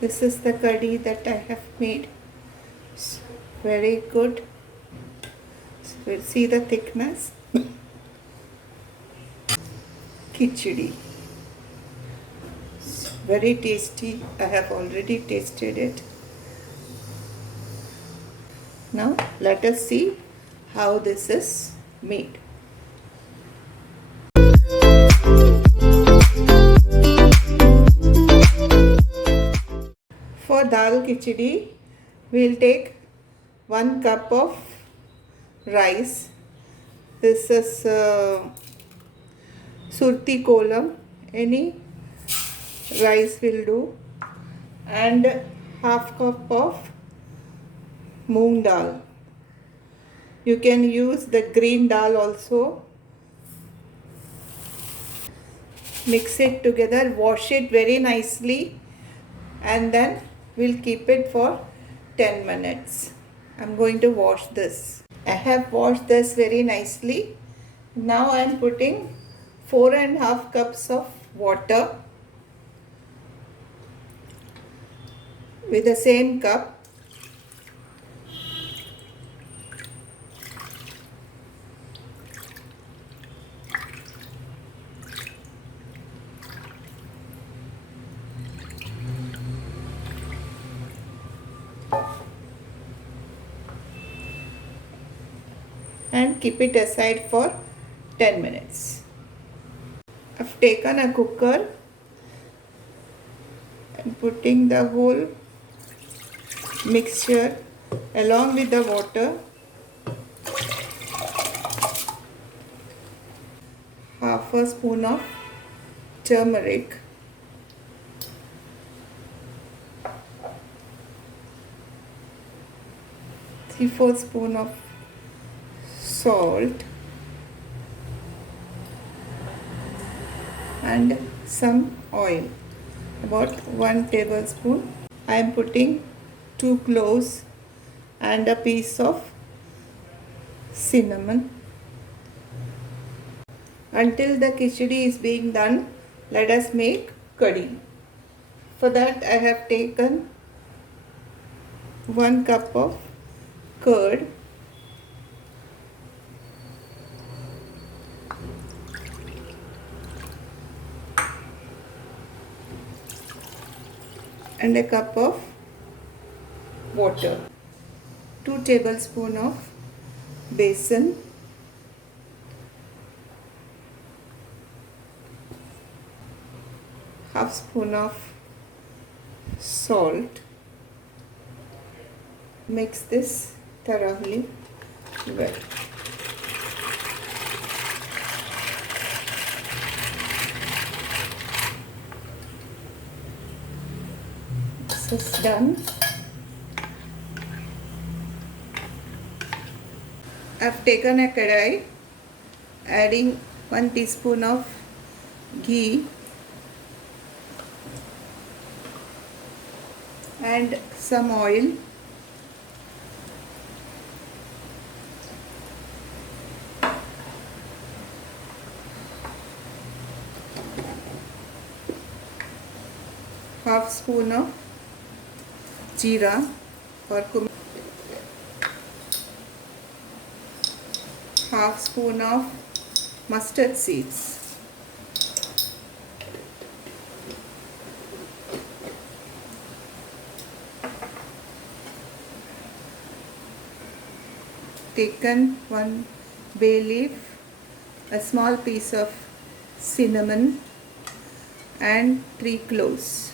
This is the kadhi that I have made. It's very good. So we'll see the thickness. Khichdi. It's very tasty. I have already tasted it. Now let us see how this is made. For dal khichdi, we'll take 1 cup of rice. This is surti kolam, any rice will do, and half cup of moong dal. You can use the green dal also. Mix it together, wash it very nicely, and then we'll keep it for 10 minutes. I'm going to wash this. I have washed this very nicely. Now I'm putting 4.5 cups of water with the same cup. And keep it aside for 10 minutes. I've taken a cooker and putting the whole mixture along with the water. Half a spoon of turmeric. Three-fourth spoon of salt and some oil, about 1 tablespoon. I am putting 2 cloves and a piece of cinnamon. Until the khichdi is being done, let us make kadhi. For that I have taken 1 cup of curd, and a cup of water, 2 tablespoons of besan, half spoon of salt. Mix this thoroughly well. This is done. I've taken a kadhi, adding 1 teaspoon of ghee and some oil. Half spoon of jeera or cumin, half spoon of mustard seeds, taken 1 bay leaf, a small piece of cinnamon and 3 cloves.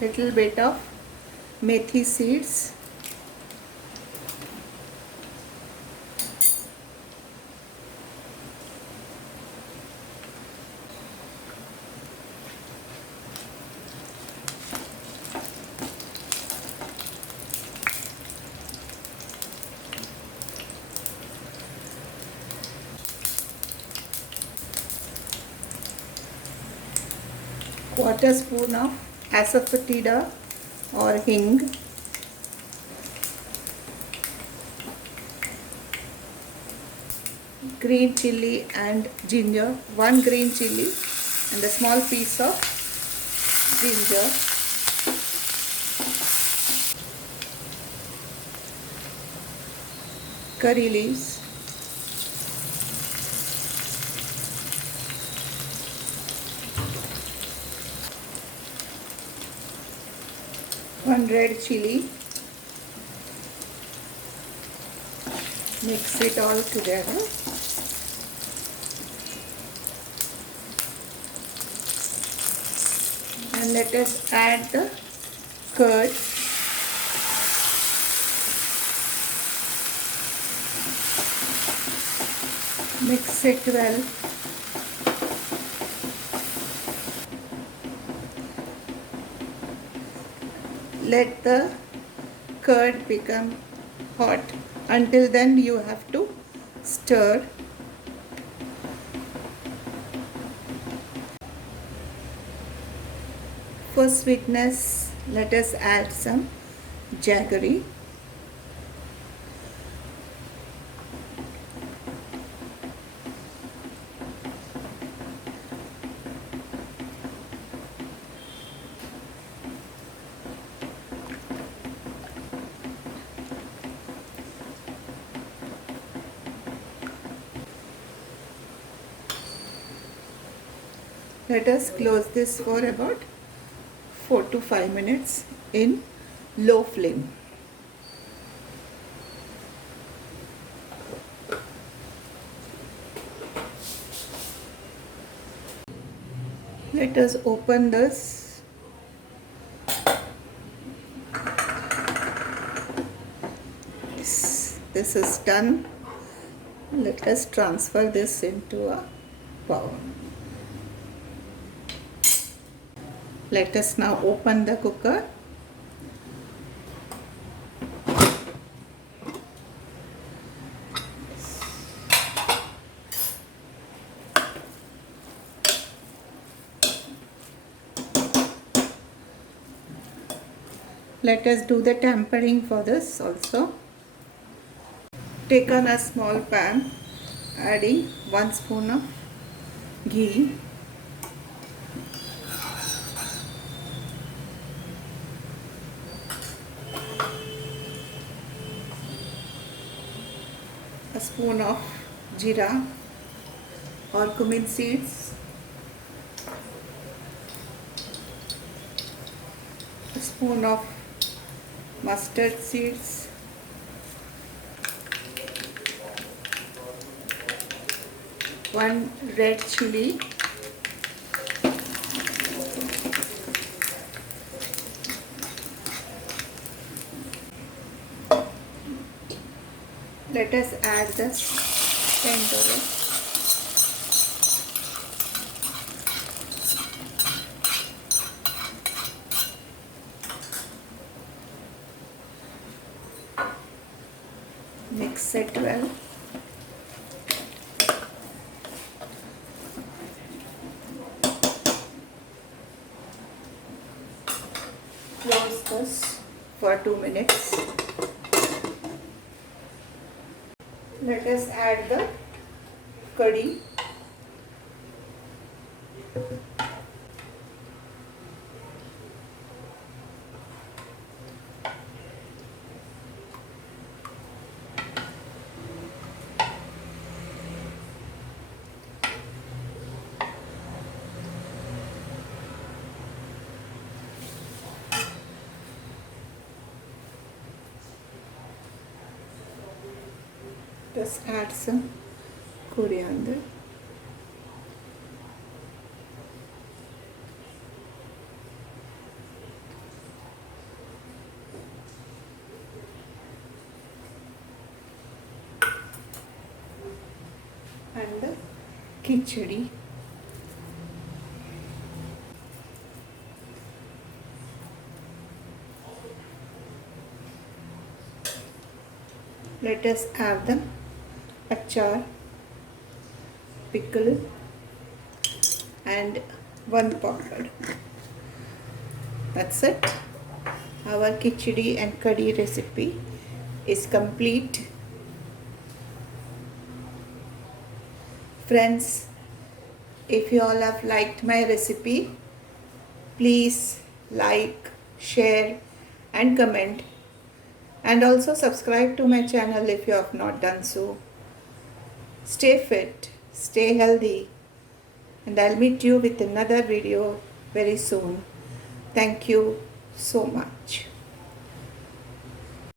Little bit of methi seeds, quarter spoon of asafoetida or hing, green chili and ginger, one green chili and a small piece of ginger. Curry leaves, one red chili. Mix it all together. And let us add the curd. Mix it well. Let the curd become hot. Until then you have to stir. For sweetness, let us add some jaggery. Let us close this for about 4 to 5 minutes in low flame. Let us open this. This is done. Let us transfer this into a bowl. Let us now open the cooker. Let us do the tempering for this also. Take on a small pan, adding 1 spoon of ghee. A spoon of jeera or cumin seeds, a spoon of mustard seeds, one red chili, let us add the tandoori. Mix it well. Close this for 2 minutes. Let us add the kadhi. Just add some coriander. And the khichdi. Let us add the achar, pickle and 1 papad. That's it. Our khichdi and kadhi recipe is complete. Friends, if you all have liked my recipe, please like, share and comment, and also subscribe to my channel if you have not done so. Stay fit, stay healthy, and I'll meet you with another video very soon. Thank you so much.